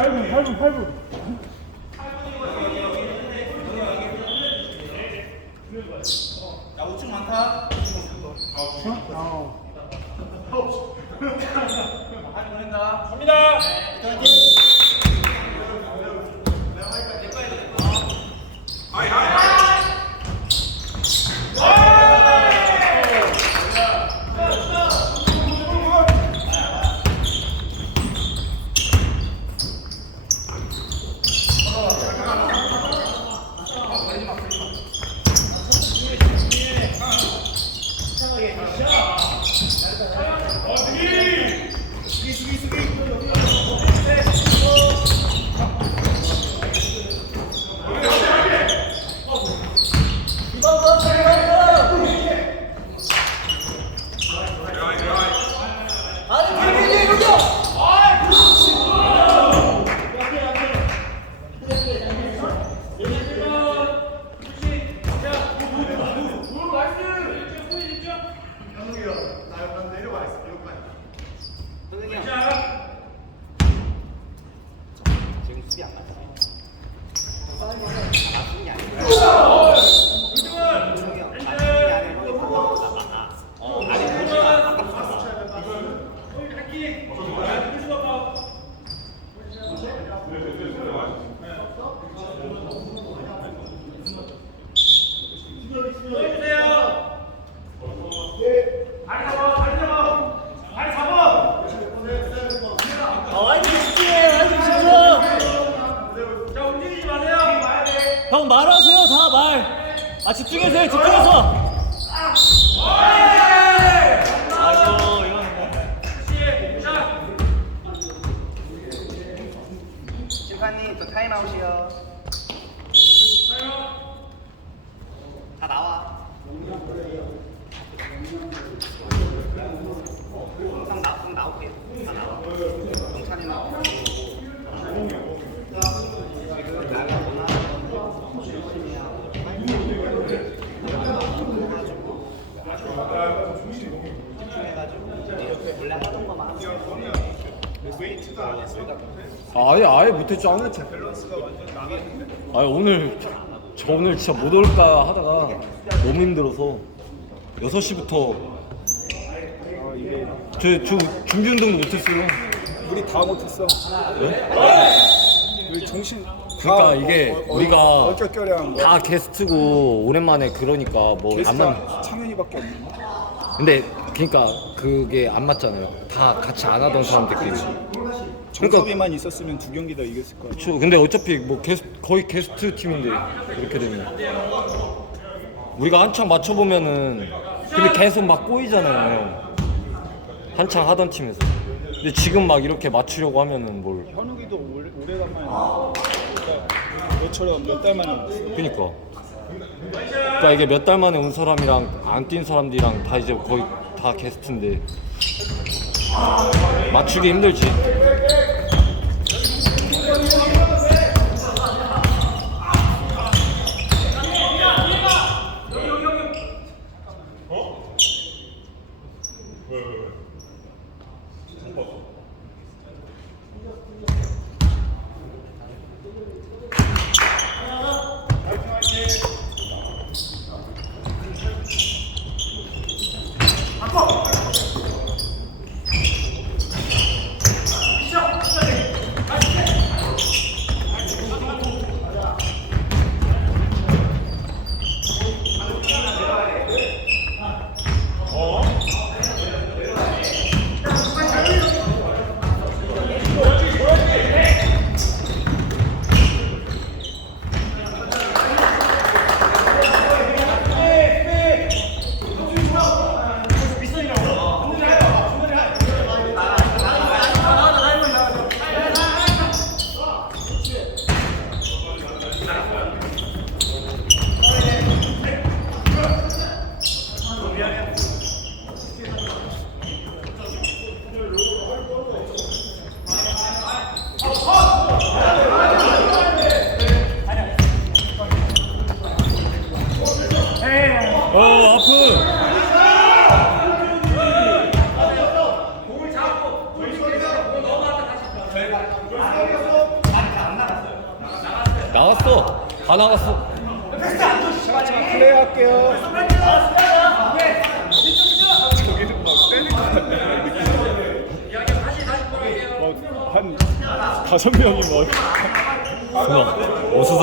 8분 8분 8분 야 우측 많다. 어? 한 보낸다. 갑니다. 지금 수 비안 맞아. 아 수비 아니야. 저기 형, 아 수비 아니야. 형이 바꿔. 어 아니 보지마. 아까 자 움직이지 마세요. 형 말하세요 다 말. 아 집중해서 해 집중해서. 아이고 이런. 심판님 저 타임아웃이요. 다 나와. 항상 나, 그럼 나올게요. 다 나와. 동찬이 나와. 지금 나가 누나 조심이하고 집중해가지고 원래 하던 것만 하면 아예 아예 못했죠 아무튼. 아 오늘 저 오늘 진짜 못 올까 하다가 너무 힘들어서 6시부터 저, 저 준비 운동도 못했어요. 우리 다 못했어 우리 정신 그러니까 이게 우리가 어깨결량 다 게스트고 오랜만에 그러니까 뭐 안. 게스트가 창현이밖에 없는 근데 그러니까 그게 안 맞잖아요. 다 같이 안 하던 사람들끼리. 정섭이만 있었으면 두 경기 다 이겼을 거야 그렇죠. 근데 어차피 뭐 게스, 거의 게스트 팀인데 이렇게 되면 우리가 한창 맞춰 보면은 근데 계속 막 꼬이잖아요. 한창 하던 팀에서. 근데 지금 막 이렇게 맞추려고 하면은 뭘? 현욱이도 오래, 오래간만에 그러니까 너처럼 몇 달 만에 왔어 그니까. 그러니까 이게 몇 달 만에 온 사람이랑 안 뛴 사람들이랑 다 이제 거의 다 게스트인데 맞추기 힘들지. 바꿔! 나갔어. 다 나갔어. 자, 플레이 할게요. 저기는 막 때릴 것 같네. 어, 한 다섯 명이 뭐 수나. 오수산.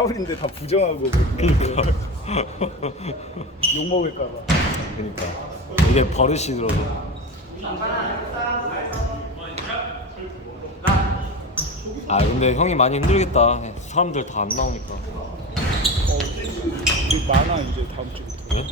파울인데 다 부정하고 욕 먹을까봐. 그러니까 이게 버릇이 들어서. 아 근데 형이 많이 힘들겠다. 사람들 다 안 나오니까. 어, 많아 이제 다음 주부터. 네?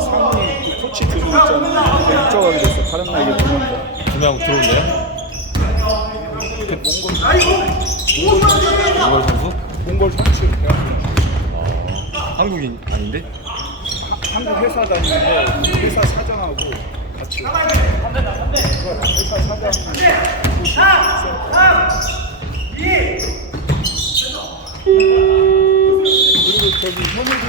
상훈이 그 코치 들고 있잖아. 입적하게 됐어. 다른 나이에 두 명. 두명 들어온대. 이걸 선수? 몽골 선수. 한국인 아닌데? 한국 회사 다니는데 회사 사장하고 같이. 회사 사장. 그리고 저기 현우도